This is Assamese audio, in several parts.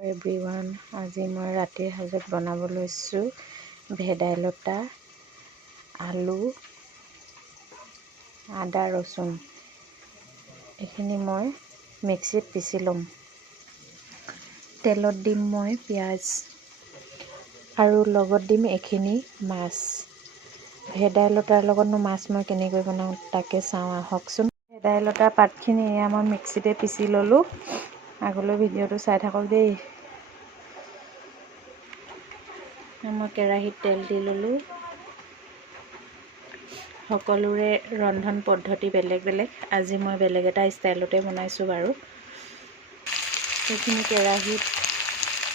এভৰিৱান, আজি মই ৰাতিৰ সাজত বনাব লৈছোঁ ভেদাইলতা, আলু, আদা, ৰচুন। এইখিনি মই মিক্সিত পিচি ল'ম। তেলত দিম মই পিঁয়াজ আৰু লগত দিম এইখিনি মাছ। ভেদাইলতাৰ লগতনো মাছ মই কেনেকৈ বনাওঁ তাকে চাওঁ আহকচোন। ভেদাইলতা পাতখিনি এয়া মই মিক্সিতে পিচি ল'লোঁ। আগলৈ ভিডিঅ'টো চাই থাকক দেই। মই কেৰাহীত তেল দি ল'লোঁ। সকলোৰে ৰন্ধন পদ্ধতি বেলেগ বেলেগ। আজি মই বেলেগ এটা ষ্টাইলতে বনাইছোঁ বাৰু। এইখিনি কেৰাহীত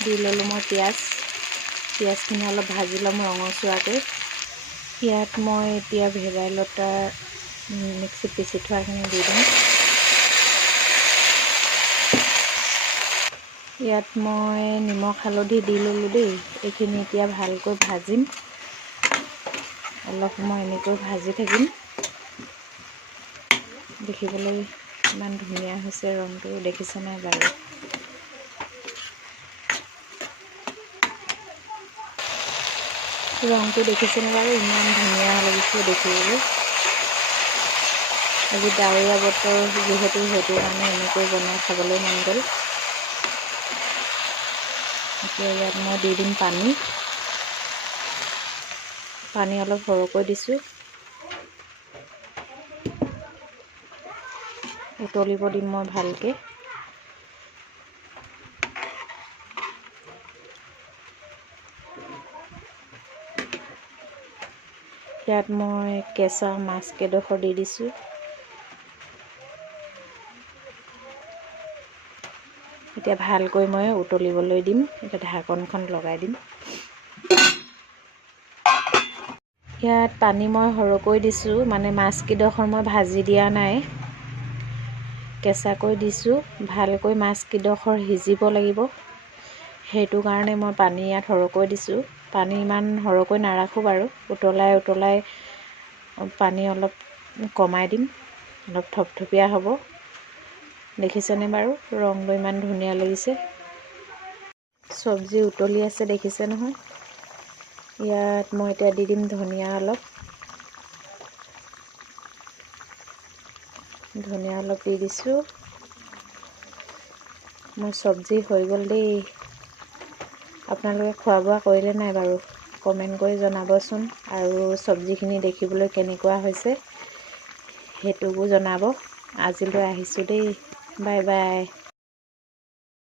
দি ল'লোঁ মই পিঁয়াজখিনি অলপ ভাজি ল'ম ৰঙচুৱাকৈ। ইয়াত মই এতিয়া ভেদাইলতাৰ মিক্সিত পিচি থোৱাখিনি দি দিম। ইয়াত মই নিমখ হালধি দি ল'লোঁ দেই। এইখিনি এতিয়া ভালকৈ ভাজিম। অলপ সময় এনেকৈ ভাজি থাকিম। দেখিবলৈ ইমান ধুনীয়া হৈছে, ৰংটো দেখিছে নাই বাৰু। ৰংটো দেখিছেনে বাৰু, ইমান ধুনীয়া লাগিছে দেখিবলৈ। আজি ডাৱৰীয়া বতৰ যিহেতু, সেইটো কাৰণে এনেকৈ বনাই খাবলৈ মন গ'ল। এতিয়া ইয়াত মই দি দিম পানী অলপ সৰহকৈ দিছোঁ। উতলিব দিম মই ভালকৈ। ইয়াত মই কেঁচা মাছ কেইডোখৰ দি দিছোঁ। এতিয়া ভালকৈ মই উতলিবলৈ দিম। এতিয়া ঢাকনখন লগাই দিম। ইয়াত পানী মই সৰহকৈ দিছোঁ, মানে মাছকেইডোখৰ মই ভাজি দিয়া নাই, কেঁচাকৈ দিছোঁ। ভালকৈ মাছকেইডোখৰ সিজিব লাগিব, সেইটো কাৰণে মই পানী ইয়াত সৰহকৈ দিছোঁ। পানী ইমান সৰহকৈ নাৰাখোঁ বাৰু। উতলাই পানী অলপ কমাই দিম, অলপ থপথপীয়া হ'ব। দেখিছেনে বাৰু, ৰংটো ইমান ধুনীয়া লাগিছে। চব্জি উতলি আছে, দেখিছে নহয়। ইয়াত মই এতিয়া দি দিম ধনিয়া অলপ দি দিছোঁ। মোৰ চব্জি হৈ গ'ল দেই। আপোনালোকে খোৱা বোৱা কৰিলে নাই বাৰু, কমেণ্ট কৰি জনাবচোন। আৰু চব্জিখিনি দেখিবলৈ কেনেকুৱা হৈছে সেইটোকো জনাব। আজিলৈ আহিছোঁ দেই, বাই বাই।